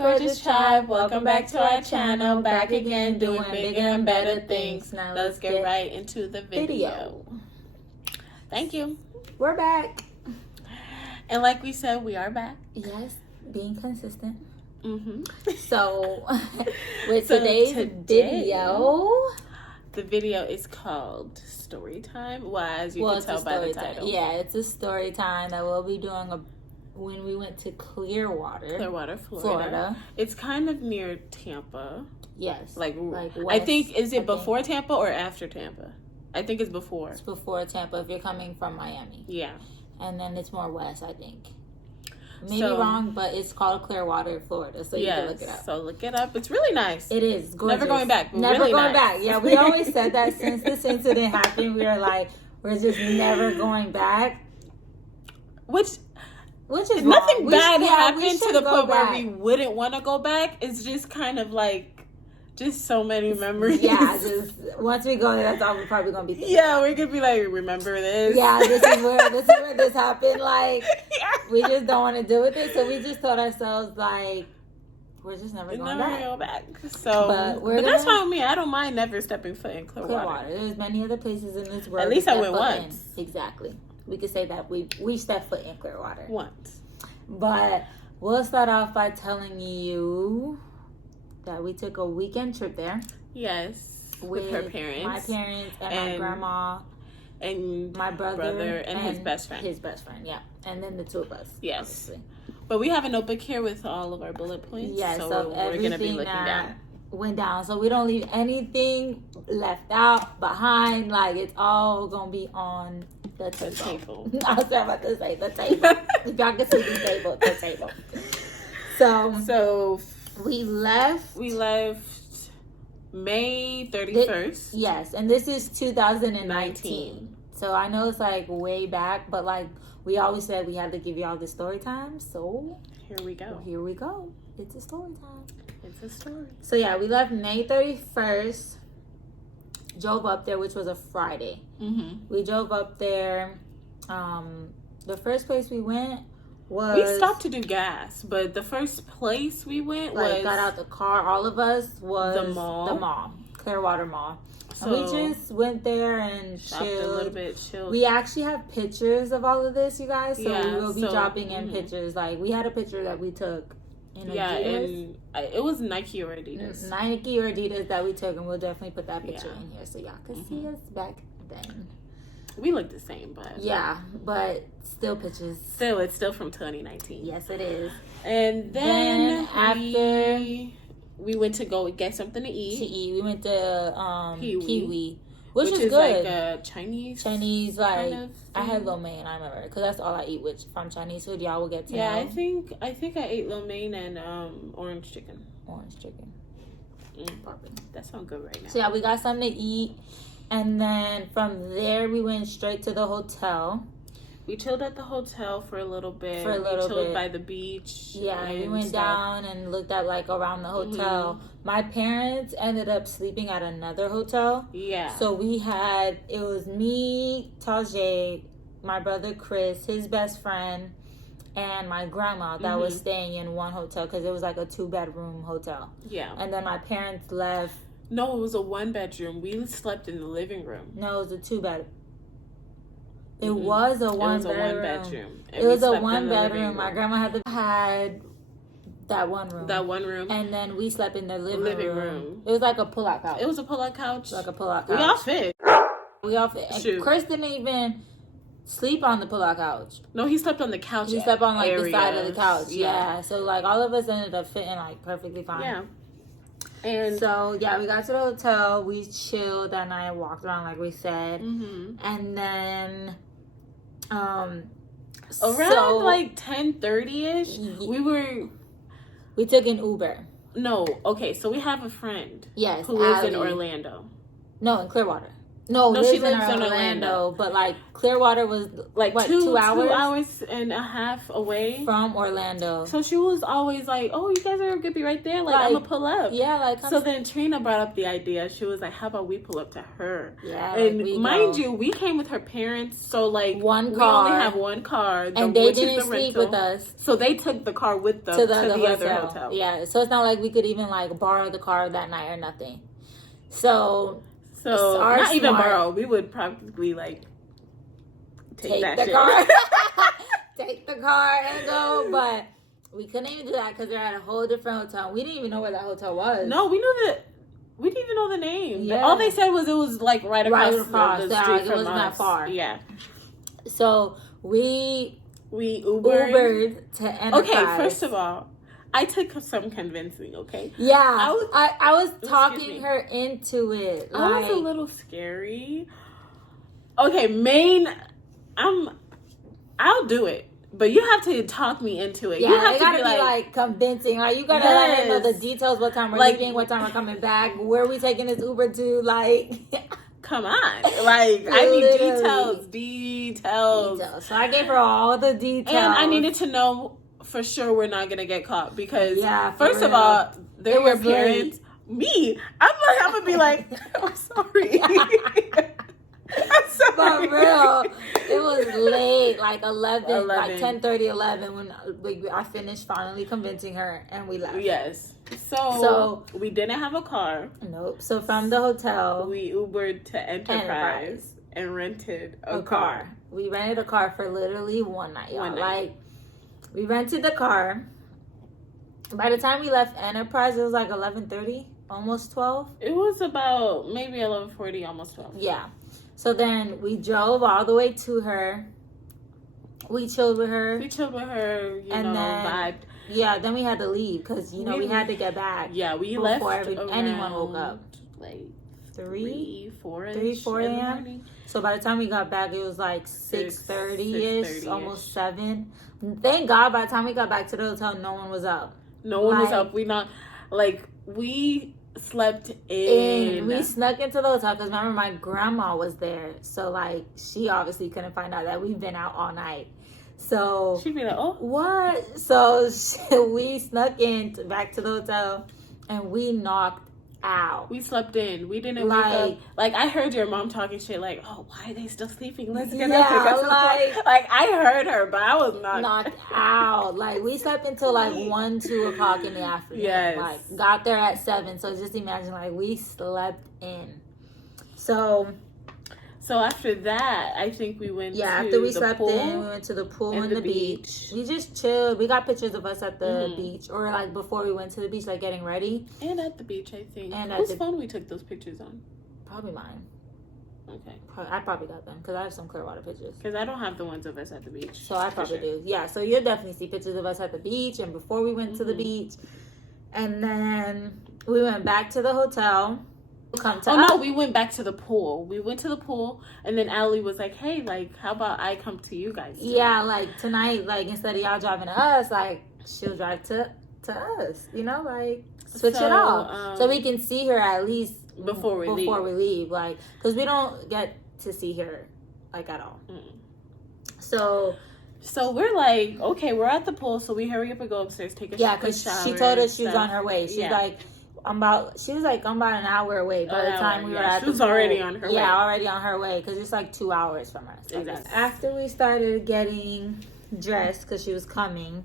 gorgeous tribe, welcome back to our channel. Back again doing bigger and better things. Now let's get right into the video. Thank you. We're back. And like we said, we are back. Yes, being consistent. So with today's video, the video is called Story Time. Well, as you can tell by the title. Yeah, it's a story time that we'll be doing when we went to Clearwater, Florida. It's kind of near Tampa. Yes. Like west, I think, is it before Tampa or after Tampa? I think it's before. It's before Tampa if you're coming from Miami. Yeah. And then it's more west, I think. Maybe wrong, but it's called Clearwater, Florida. So you can look it up. So look it up. It's really nice. It is gorgeous. Never going back. Never really going nice. back. Yeah, we always said that since this incident happened. We were like, we're just never going back. Which is nothing wrong. bad happened to the point where we wouldn't want to go back. It's just kind of like just so many memories. Yeah, just once we go there, that's all we're probably gonna be thinking. Yeah, we're gonna be like, remember this? Yeah, this is where this happened. Like, we just don't want to deal with it, so we just told ourselves like, we're just never going back. Go back. So, but that's fine with me. I don't mind never stepping foot in Clearwater. There's many other places in this world. At least I went once. Exactly. We could say that we stepped foot in Clearwater once. But we'll start off by telling you that we took a weekend trip there. Yes, with her parents, my parents, and my grandma, and my brother and his best friend. His best friend, yeah, and then the two of us. Yes, obviously. But we have a notebook here with all of our bullet points. Yeah, so we're gonna be looking down. Went down, so we don't leave anything left out behind. Like, it's all gonna be on the table. I was about to say the table. If y'all can see the table, the table. So we left May 31st. Yes, and this is 2019. So I know it's like way back, but like we always said, we had to give y'all the story time. So here we go. It's a story time. It's a story. So yeah, we left May 31st. Drove up there, which was a Friday. We drove up there. The first place we went was... We stopped to do gas, but the first place we went was... got out the car, all of us, was the mall. Clearwater Mall. So and we just went there and chilled. A little bit, chilled. We actually have pictures of all of this, you guys. So we will be dropping in pictures. Like, we had a picture that we took in Adidas. And it was Nike or Adidas. Nike or Adidas that we took, and we'll definitely put that picture in here so y'all can see us back then. We look the same, but... Yeah, but still pictures. It's still from 2019. Yes, it is. And then after... We went to go get something to eat. We went to Kiwi. Which was is good. Like a Chinese, like kind of I had lo mein, I remember, because that's all I eat. Which from Chinese food, y'all will get to know. I think I ate lo mein and orange chicken. That sounds good right now. So yeah, we got something to eat, and then from there we went straight to the hotel. We chilled at the hotel for a little bit. We chilled by the beach. Yeah, we went down and looked at like around the hotel. My parents ended up sleeping at another hotel. Yeah. So it was me, Tajay, my brother Chris, his best friend, and my grandma that was staying in one hotel because it was like a 2-bedroom hotel. Yeah. And then my parents left. No, it was a 1-bedroom. We slept in the living room. No, it was a 2-bed. It was a 1-bedroom. It was a 1-bedroom. My grandma had that one room. And then we slept in the living room. It was like a pull-out couch. It was a pull-out couch. Like a pull-out couch. We all fit. And Chris didn't even sleep on the pull-out couch. No, he slept on the couch. He slept on like the side of the couch. Yeah. So like all of us ended up fitting like perfectly fine. Yeah. And so, yeah, we got to the hotel. We chilled that night, walked around like we said. And then... around like 10:30ish, we took an Uber. No, okay, so we have a friend. Yes, who lives in Orlando. No, in Clearwater. No, she lives in Orlando. But like Clearwater was like what, 2 hours? 2 hours and a half away from Orlando. So she was always like, "Oh, you guys are gonna be right there. Like I'm gonna pull up." Yeah, like. So then Trina brought up the idea. She was like, "How about we pull up to her?" Yeah, and mind you, we came with her parents, so like one car. We only have one car, and they didn't sleep with us. So they took the car with them to the other hotel. Yeah, so it's not like we could even like borrow the car that night or nothing. So not even borrow. We would probably like take that the car, take the car and go. But we couldn't even do that because they're at a whole different hotel. We didn't even know where that hotel was. No, we knew that. We didn't even know the name. Yeah. All they said was it was like right across the street from us. It wasn't that far. Yeah. So we Ubered to Enterprise. Okay, first of all, I took some convincing, okay? Yeah, I was talking her into it. I was a little scary. Okay, I'll do it, but you have to talk me into it. Yeah, you have to be like convincing. Like you gotta let her know the details. What time we're leaving? What time we're coming back? Where are we taking this Uber to? Like, come on. Like I need details. So I gave her all the details, and I needed to know. For sure, we're not gonna get caught because first of all, they're your parents. Me, I'm gonna be like, I'm sorry. I'm sorry. For real, it was late, like 11. Like 10:30, 11 when I finished finally convincing her and we left. Yes. So we didn't have a car. Nope. So from the hotel, we Ubered to Enterprise. And rented a car. We rented a car for literally one night, y'all. Like. We rented the car. By the time we left Enterprise, it was like 11:30, almost 12. It was about maybe 11:40, almost 12. Yeah. So then we drove all the way to her. We chilled with her. You know, vibed. Yeah, then we had to leave because, you know, we had to get back. Yeah, we left before anyone woke up. Like 3, 4 a.m. So by the time we got back, it was like 6:30-ish, almost 7. Thank God by the time we got back to the hotel, no one was up. No one was up. We slept in. We snuck into the hotel because remember my grandma was there. So like she obviously couldn't find out that we've been out all night. So she'd be like, "Oh, what?" So we snuck in back to the hotel and we knocked out. We slept in. We didn't wake up. Like I heard your mom talking shit like, "Oh, why are they still sleeping? Let's get up." Like I heard her, but I was not knocked out. Like we slept until like 1, 2 o'clock in the afternoon. Yes. Like got there at 7. So just imagine like we slept in. So after that, I think we went to after we slept pool in, we went to the pool and the beach. We just chilled. We got pictures of us at the beach. Or like before we went to the beach, like getting ready. And at the beach, I think. And whose phone we took those pictures on? Probably mine. Okay. I probably got them because I have some Clearwater pictures. Because I don't have the ones of us at the beach. So I probably do. Yeah, so you'll definitely see pictures of us at the beach and before we went to the beach. And then we went back to the hotel. No, we went back to the pool. We went to the pool, and then Allie was like, "Hey, like, how about I come to you guys tonight?" Yeah, like tonight, like instead of y'all driving to us, like she'll drive to us. You know, like switch it off so we can see her at least before we leave. Like, because we don't get to see her like at all. So we're like, okay, we're at the pool, so we hurry up and go upstairs, take a shower. Yeah, because she told us she was on her way. She's like. I'm about an hour away by the time we were at the pool. She was already on her way. Yeah, already on her way because it's like 2 hours from us. Exactly. After we started getting dressed because she was coming,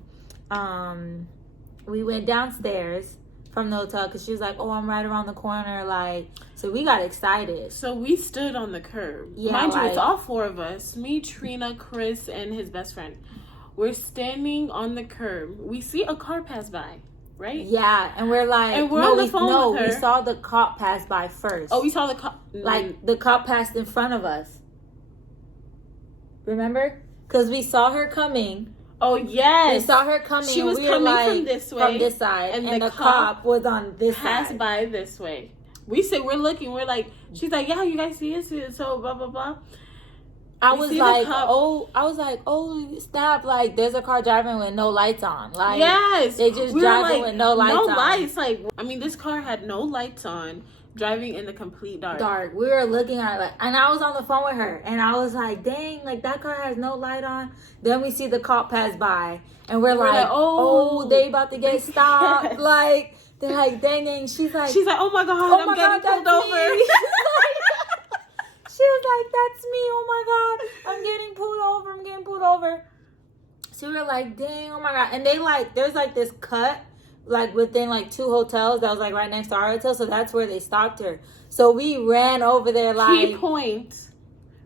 we went downstairs from the hotel because she was like, "Oh, I'm right around the corner." Like, so we got excited. So we stood on the curb. Yeah, mind you, it's all 4 of us: me, Trina, Chris, and his best friend. We're standing on the curb. We see a car pass by. Right? Yeah, and we're like, and we're on the phone with her. We saw the cop pass by first. Oh, we saw the cop. Like, the cop passed in front of us. Remember? Because we saw her coming. Oh, yes. We saw her coming. She was coming from this way. From this side. And the cop was on this side. Passed by this way. We're looking. We're like, she's like, yeah, you guys see us? So, blah, blah, blah. I was like, oh, stop. Like, there's a car driving with no lights on. Like, yes. They just driving with no lights on. No lights. Like, I mean, this car had no lights on. Driving in the complete dark. Dark. We were looking at it, and I was on the phone with her, and I was like, dang, like, that car has no light on. Then we see the cop pass by, and we're like, oh, they about to get stopped. Yes. Like, they're like, dang. She's like, oh my God, I'm getting pulled over. She was like, that's me. Oh my God, I'm getting pulled over. So we were like, dang, oh my God. And they like, there's like this cut, like within like 2 hotels that was like right next to our hotel. So that's where they stopped her. So we ran over there like. Key point.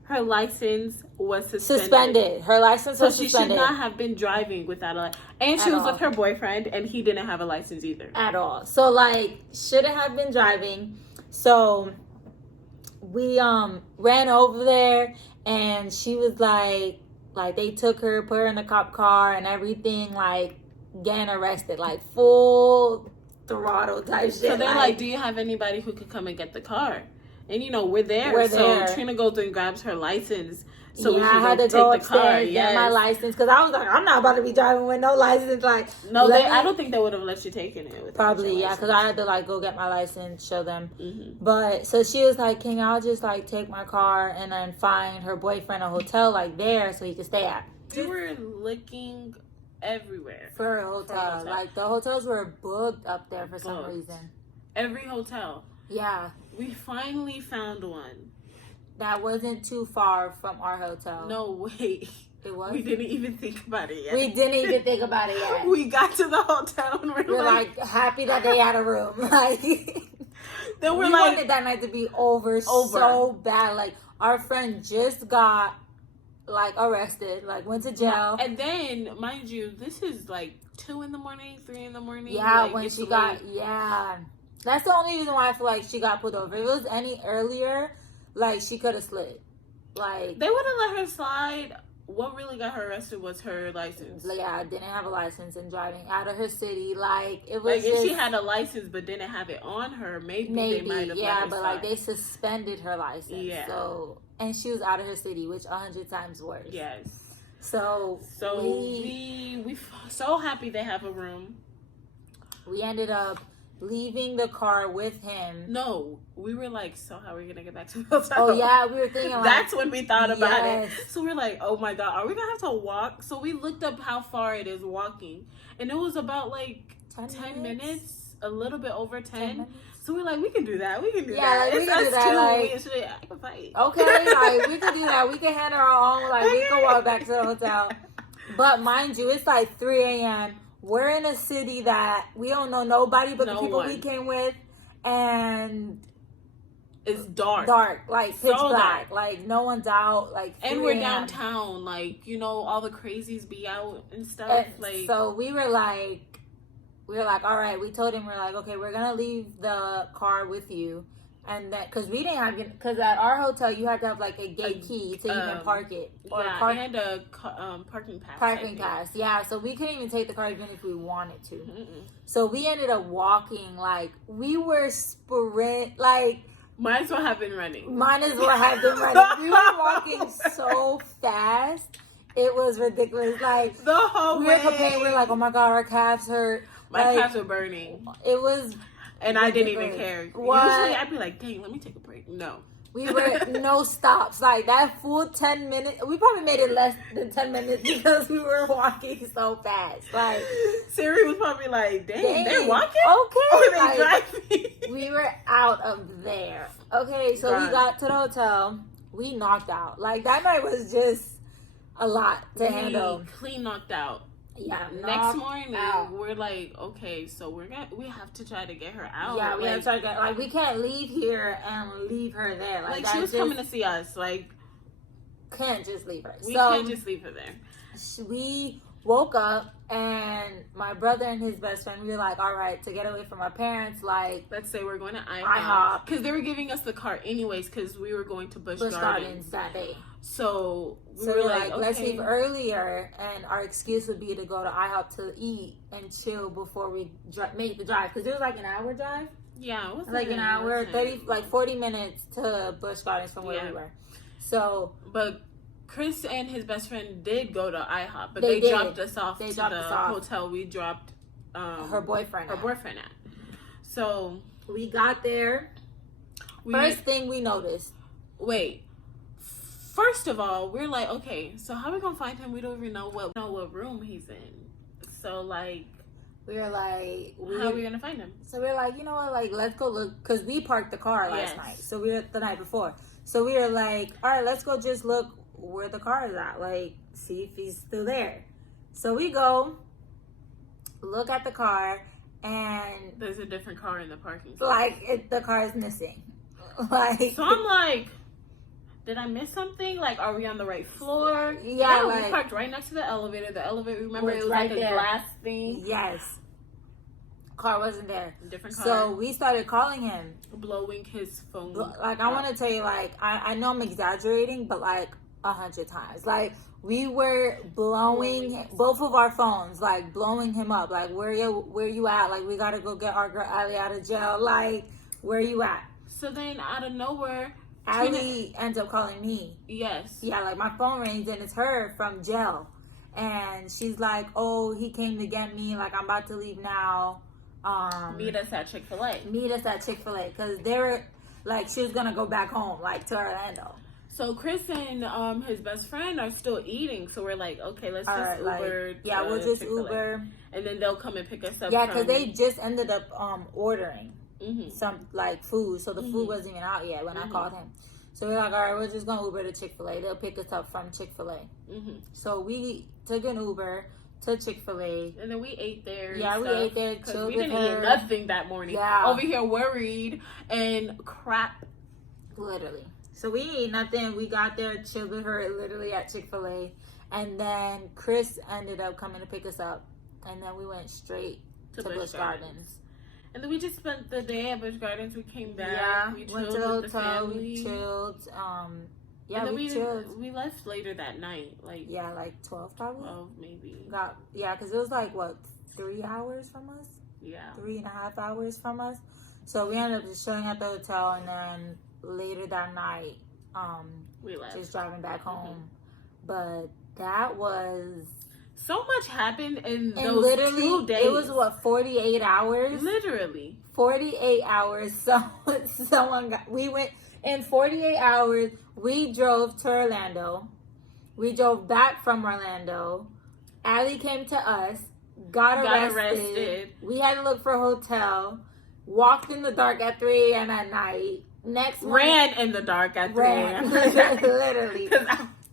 Her license was suspended. Her license was suspended. So she should not have been driving without a license. And she was with her boyfriend, and he didn't have a license either. At all. So like, shouldn't have been driving. So we ran over there, and she was like they took her, put her in the cop car and everything, like getting arrested, like full throttle type shit. So they're like, do you have anybody who could come and get the car? And we're there. So Trina goes and grabs her license. So we I had to go upstairs, get my license, because I was like, I'm not about to be driving with no license. Like, no, I don't think they would have let you take it. Probably, yeah, because I had to like go get my license, show them. Mm-hmm. But so she was like, can y'all just like take my car and then find her boyfriend a hotel like there so he could stay at? We were looking everywhere for a hotel. Like the hotels were booked up there for some reason. Every hotel. Yeah. We finally found one. That wasn't too far from our hotel. No, wait. It was? We didn't even think about it yet. We didn't even think about it yet. We got to the hotel and we're like happy that they had a room. Like, then we wanted that night to be over so bad. Like, our friend just got like arrested, like went to jail. And then, mind you, this is like 2 in the morning, 3 in the morning. Yeah, like, when she got, that's the only reason why I feel like she got pulled over. If it was any earlier, like, she could have slid. Like, they would have let her slide. What really got her arrested was her license. Yeah, didn't have a license and driving out of her city. Like, it was like, if she had a license but didn't have it on her, maybe they might have let her but slide. Like, they suspended her license. Yeah. So, and she was out of her city, which 100 times worse. Yes. So we so happy they have a room. We ended up leaving the car with him. No, we were like, so how are we gonna get back to the hotel? Oh yeah, we were thinking like, that's when we thought about it. So we're like, oh my God, are we gonna have to walk? So we looked up how far it is walking, and it was about like 10 minutes, a little bit over 10. So we're like, we can do that. We can do that. Like, we can do that. Like, I can fight. Okay, like we can do that. We can handle our own. Like, we can walk back to the hotel. But mind you, it's like 3 a.m. We're in a city that we don't know nobody but the people we came with, and it's dark. Like pitch black. Like, no one's out. Like, and we're downtown. Like, all the crazies be out and stuff. Like, so we were like, all right. We told him, we're like, okay, we're gonna leave the car with you. And that, because we didn't have, because at our hotel you had to have like a gate key to even park it. Or and a parking pass. Parking pass, yeah. So we couldn't even take the car even if we wanted to. Mm-mm. So we ended up walking, like, we were like. Might as well have been running. We were walking so fast. It was ridiculous. Like, the whole way. We were complaining. We were like, oh my God, our calves hurt. My calves were burning. It was... And I didn't even care. What? Usually I'd be like, dang, let me take a break. No. We were no stops. Like, that full 10 minutes. We probably made it less than 10 minutes because we were walking so fast. Like, Siri was probably like, dang, they're walking? Okay. Or they driving? We were out of there. Okay, so we got to the hotel. We knocked out. Like, that night was just a lot to handle. Clean knocked out. Yeah. Next morning, we're like, okay, so we have to try to get her out. Yeah, we have to try to get, like, we can't leave here and leave her there. Like she was coming to see us. Like, can't just leave her. We can't just leave her there. We woke up, and my brother and his best friend, we were like, all right, to get away from our parents, like, let's say we're going to IHOP. Because they were giving us the car anyways, because we were going to Busch Gardens that day. So we were like, okay, let's leave earlier, and our excuse would be to go to IHOP to eat and chill before we make the drive, because it was like an hour drive. Yeah, it was like an hour, 40 minutes to Busch Gardens from where we were. So, but Chris and his best friend did go to IHOP, but they dropped us off to the hotel we dropped her boyfriend at. So we got there. First thing we noticed. Wait. First of all, we're like, okay, so how are we gonna find him? We don't even know what room he's in. So like, we were like, how are we gonna find him? So we were like, you know what? Like, let's go look, because we parked the car last night. So we were the night before. So we were like, all right, let's go just look where the car is at. Like, see if he's still there. So we go look at the car, and there's a different car in the parking spot. Like, the car is missing. Like, so I'm like, did I miss something? Like, are we on the right floor? Yeah, like, we parked right next to the elevator. The elevator, remember, it was right like a glass thing. Yes. Car wasn't there. Different car. So we started calling him. Blowing his phone. Like, I want to tell you, like, I know I'm exaggerating, but like 100 times. Like, we were blowing both of our phones, like blowing him up. Like, where you at? Like, we got to go get our girl Allie out of jail. Like, where you at? So then out of nowhere, Allie ends up calling me. Yes. Yeah, like my phone rings and it's her from jail. And she's like, oh, he came to get me. Like, I'm about to leave now. Meet us at Chick-fil-A. Meet us at Chick-fil-A. Because they were, like, she was going to go back home, like, to Orlando. So Chris and his best friend are still eating. So we're like, okay, let's just Uber. Yeah, we'll just Chick-fil-A. Uber. And then they'll come and pick us up. Yeah, because they just ended up ordering some, like, food. So the food wasn't even out yet when I called him. So we're like, all right, we're just going to Uber to Chick-fil-A. They'll pick us up from Chick-fil-A. So we took an Uber to Chick-fil-A. And then we ate there. Yeah, we ate there. Because we didn't eat nothing that morning. Yeah. Over here worried and crap. Literally. So we ate nothing. We got there, chilled with her literally at Chick-fil-A. And then Chris ended up coming to pick us up. And then we went straight to Busch Gardens. And then we just spent the day at Busch Gardens. We came back. Yeah, we went to the hotel. We chilled. Yeah, and then we chilled. We left later that night. Like 12 probably. 12 maybe. Because it was like, what, 3 hours from us? Yeah. 3.5 hours from us. So we ended up just chilling at the hotel, and then later that night, we left. Just driving back home. But that was... So much happened in those 2 days. It was, 48 hours? Literally. 48 hours. We went, in 48 hours, we drove to Orlando. We drove back from Orlando. Allie came to us, got arrested. We had to look for a hotel. Walked in the dark at 3 a.m. at night. Ran in the dark at 3 a.m. Literally.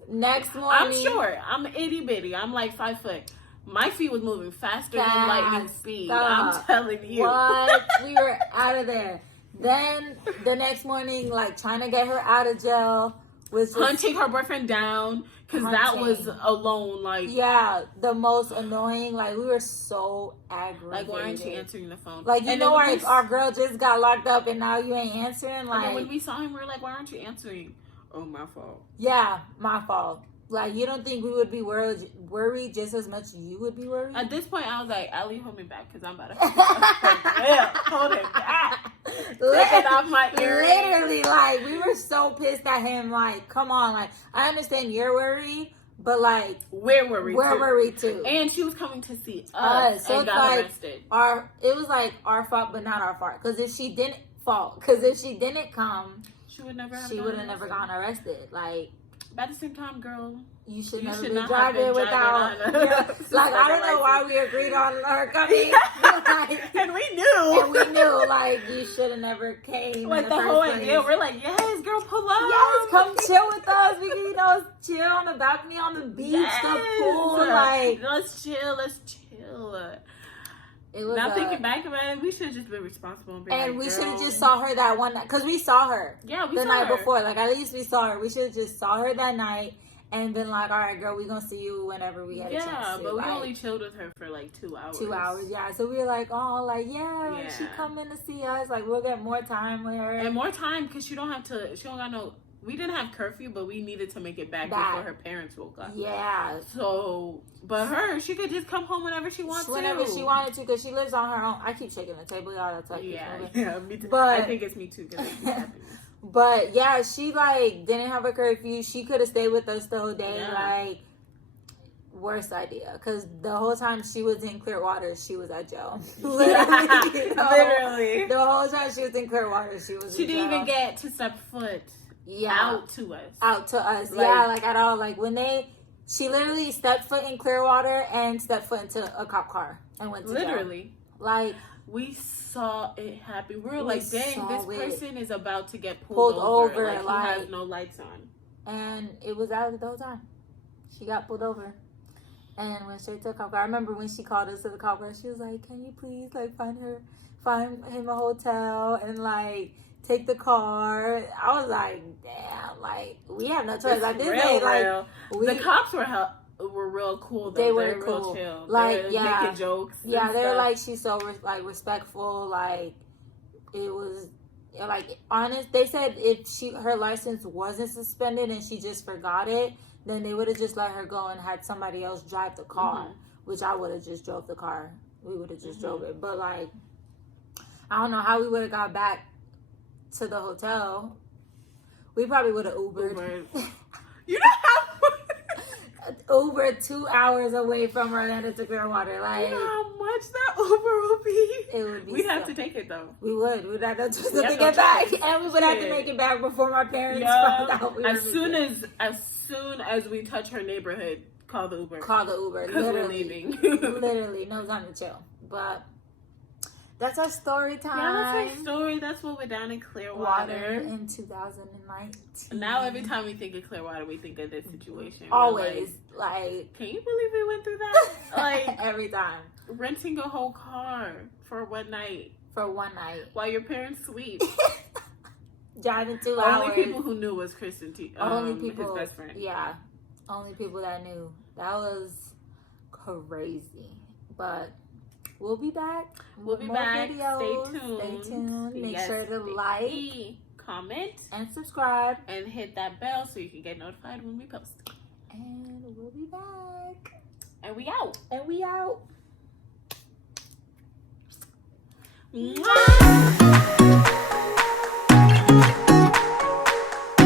Next morning, I'm short. I'm itty bitty. I'm like 5 foot. My feet was moving faster than lightning speed. I'm telling you. What? We were out of there. Then the next morning, like trying to get her out of jail was just hunting her boyfriend down because that was alone. Like the most annoying. Like we were so aggravated. Like why aren't you answering the phone? Like our girl just got locked up and now you ain't answering. Like and then when we saw him, we were like, why aren't you answering? Oh, my fault. Yeah, my fault. Like, you don't think we would be worried just as much as you would be worried? At this point, I was like, Allie, hold me back because I'm about to hold it back. Take it off my ear. Literally, like, we were so pissed at him. Like, come on. Like, I understand you're worried, but, like, we're worried too. And she was coming to see us so and got arrested. It was, like, our fault, but not our fault. Because if she didn't come... She would have never gotten arrested. Like, but at the same time, girl, you should never be driving without. Like, I don't know why we agreed on her coming. And we knew. Like, you should have never came. Like, the whole idea, we're like, yes, girl, pull up. Yes, come chill with us. We can, chill on the balcony, on the beach, the pool. Like, let's chill. It was now thinking back about it, we should have just been responsible. And we should have just saw her that one night. Because we saw her. Yeah, the night before. Like, at least we saw her. We should have just saw her that night and been like, all right, girl, we're going to see you whenever we had a chance to. Yeah, but we only chilled with her for like 2 hours. 2 hours, yeah. So we were like, oh, like, yeah. She coming to see us. Like, we'll get more time with her. And more time because she don't got no... We didn't have curfew, but we needed to make it back before her parents woke up. Yeah. So, but she could just come home whenever she wanted to. Whenever she wanted to, because she lives on her own. I keep shaking the table, y'all. That's like yeah, me too. But I think it's me too. But yeah, she like didn't have a curfew. She could have stayed with us the whole day. Yeah. Like worst idea, because the whole time she was in Clearwater, she was at jail. Literally. Literally. The whole time she was in Clearwater, she was. She didn't even get to step foot. Out to us. Like, yeah, like at all. Like when she literally stepped foot in Clearwater and stepped foot into a cop car and went to literally jail. Like we saw it happen. We were like, dang, this person is about to get pulled over. Like he has no lights on. And it was out the whole time. She got pulled over and went straight to a cop car. I remember when she called us to the cop car, she was like, can you please like find him a hotel and like take the car. I was like, damn, like we have no choice. Like this ain't like the cops were real cool though. They were cool. Real chill. Like they were making jokes. Yeah, they were like, she's so like respectful. Like it was like honest. They said if her license wasn't suspended and she just forgot it, then they would have just let her go and had somebody else drive the car, which I would have just drove the car. We would have just drove it. But like, I don't know how we would have got back to the hotel. We probably would have Ubered. You know how Uber 2 hours away from Orlando to Clearwater. Like, you know how much that Uber would be? It would be. We'd have to take it though. We would. We'd have to get back, and we would have to make it back before my parents found out. As soon as we touch her neighborhood, call the Uber. Literally, we're leaving. Literally, no time to chill. But that's our story time. Yeah, that's our story. That's what we're down in Clearwater in 2019. Now every time we think of Clearwater, we think of this situation. Always. Like, can you believe we went through that? Like every time. Renting a whole car for one night. While your parents sleep. Driving 2 hours. Only people who knew was Chris and his best friend. Yeah. Only people that knew. That was crazy. But we'll be back. We'll be back. Videos. Stay tuned. Make sure to like, comment, and subscribe, and hit that bell so you can get notified when we post. And we'll be back. And we out. And we out. Mwah!